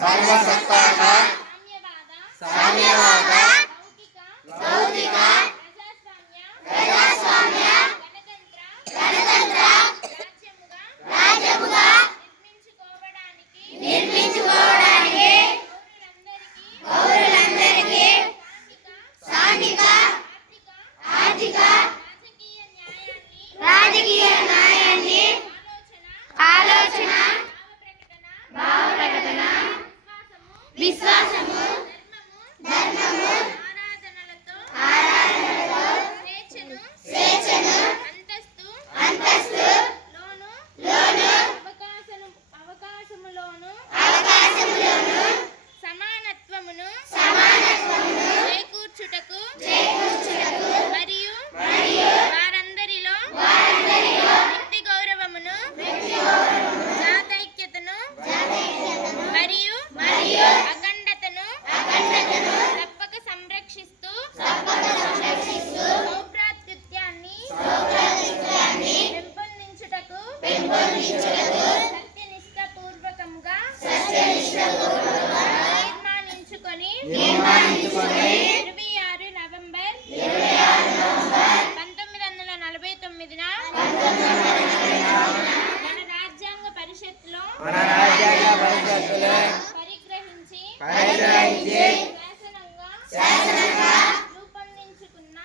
ಸರ್ವಸತ್ತಾನ ಸಾಮ್ಯವಾದ Mensagem సత్యనిష్టపూర్వకముగా నిర్మాణించుకొని ఇరవై ఆరు November పంతొమ్మిది వందల నలభై తొమ్మిదిన మన రాజ్యాంగ పరిషత్లో పరిగ్రహించి రూపొందించుకున్న